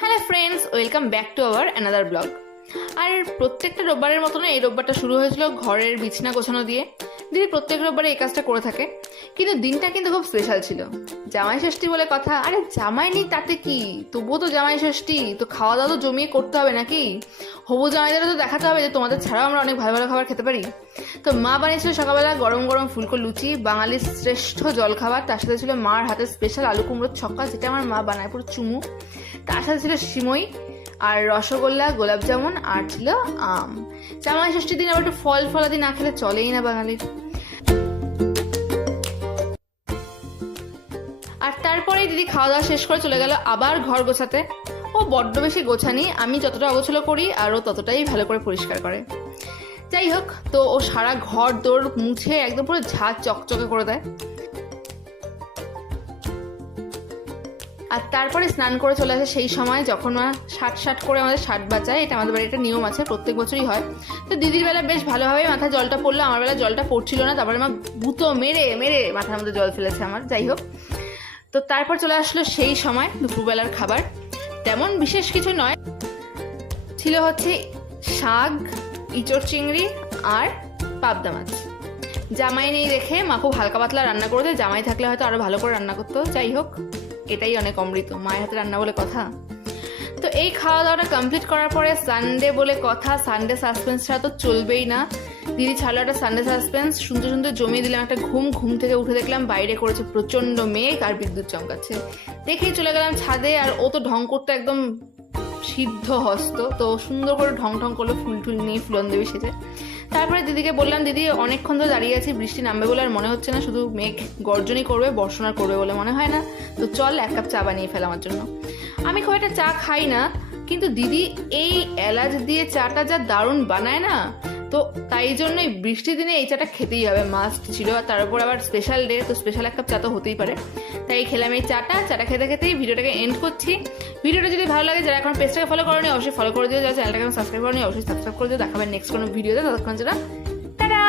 Hello friends, welcome back to our another blog. আর প্রত্যেকটা রোববারের মতন এই রোববারটা শুরু হয়েছিল ঘরের বিছনা গোছানো দিয়ে। দিদি প্রত্যেক রোববারে এই কাজটা করে থাকে, কিন্তু দিনটা কিন্তু খুব স্পেশাল ছিল। জামাই ষষ্ঠী বলে কথা। আরে জামাই নেই তাতে কি, তবুও তো জামাই ষষ্ঠী, তো খাওয়া দাওয়া তো জমিয়ে করতে হবে নাকি। হবু জামাইদেরও তো দেখাতে হবে যে তোমাদের ছাড়াও আমরা অনেক ভালো ভালো খাবার খেতে পারি। তো মা বানিয়েছিল সকালবেলা গরম গরম ফুলকো লুচি, বাঙালির শ্রেষ্ঠ জলখাবার। তার সাথে ছিল মার হাতের স্পেশাল আলু কুমড়োর ছক্কা, যেটা আমার মা বানায় পুরো চুমু। তার সাথে ছিল সিমই আর রসগোল্লা, গোলাপ জামুন, আর ছিল আম। জামাই ষষ্ঠীর দিন আবার একটু ফল ফলাদি না খেলে চলেই না বাঙালির। আর তারপরে দিদি খাওয়া দাওয়া শেষ করে চলে গেল আবার ঘর গোছাতে। ও বড্ড বেশি গোছানি, আমি যতটা অগোছালো করি আর ও ততটাই ভালো করে পরিষ্কার করে। যাই হোক, তো ও সারা ঘর দৌড় মুছে একদম পুরো ঝাঁ চকচকে করে দেয়। আর তারপরে স্নান করে চলে আসে সেই সময় যখন মা ষাট করে আমাদের 60 বাজায়। এটা আমাদের বাড়ির একটা নিয়ম আছে, প্রত্যেক বছরই হয়। তো দিদির বেলা বেশ ভালোভাবে মাথায় জলটা পড়লো, আমার বেলা জলটা পড়ছিল না। তারপরে মা গুঁতো মেরে মেরে মাথার মধ্যে জল ফেলেছে আমার। যাই হোক, তো তারপর চলে আসলো সেই সময় দুপুরবেলার খাবার। তেমন বিশেষ কিছু নয়, ছিল হচ্ছে শাক, ইঁচড় চিংড়ি আর পাবদা মাছ। জামাই নেই দেখে মা খুব হালকা পাতলা রান্না করেছে, জামাই থাকলে হয়তো আরো ভালো করে রান্না করতো। যাই হোক, এটাই অনেক অমৃত, মায়ের হাতে রান্না বলে কথা। তো এই খাওয়া দাওয়াটা কমপ্লিট করার পরে সানডে বলে কথা, সানডে সাসপেন্সটা তো চলবেই না। দিদি ছাড়লো একটা সানডে সাসপেন্স, শুনতে শুনতে জমিয়ে দিলাম একটা ঘুম থেকে উঠে দেখলাম বাইরে করেছে প্রচন্ড মেঘ আর বিদ্যুৎ চমকাচ্ছে। দেখেই চলে গেলাম ছাদে, আর ও তো ঢং করতে একদম সিদ্ধ হস্ত, তো সুন্দর করে ঢং ঢং করলো ফুল টুল নিয়ে, ফুলন দেবী সেজে। তারপরে দিদিকে বললাম, দিদি অনেকক্ষণ ধরে দাঁড়িয়ে আছি, বৃষ্টি নামবে বলে আর মনে হচ্ছে না, শুধু মেঘ গর্জনই করবে, বর্ষণ আর করবে বলে মনে হয় না। তো চল 1 কাপ চা বানিয়ে ফেল আমার জন্য। আমি খুব একটা চা খাই না, কিন্তু দিদি এই এলাচ দিয়ে চাটা যা দারুণ বানায় না, তো তাই জন্যই বৃষ্টির দিনে এই চাটা খেতেই হবে, মাস্ট ছিল। আর তার উপর আবার স্পেশাল ডে, তো স্পেশাল 1 কাপ চা তো হতেই পারে। তাই খেলাম এই চাটা খেতে খেতেই ভিডিওটাকে এন্ড করছি। ভিডিওটা যদি ভালো লাগে, যারা এখন পেজটাকে ফলো করেনি অবশ্যই ফলো করে দিও, যারা চ্যানেলটাকে সাবস্ক্রাইব করেনি অবশ্যই সাবস্ক্রাইব করে দিও। দেখাবেন নেক্সট কোনো ভিডিওতে, ততক্ষণ যারা টাটা।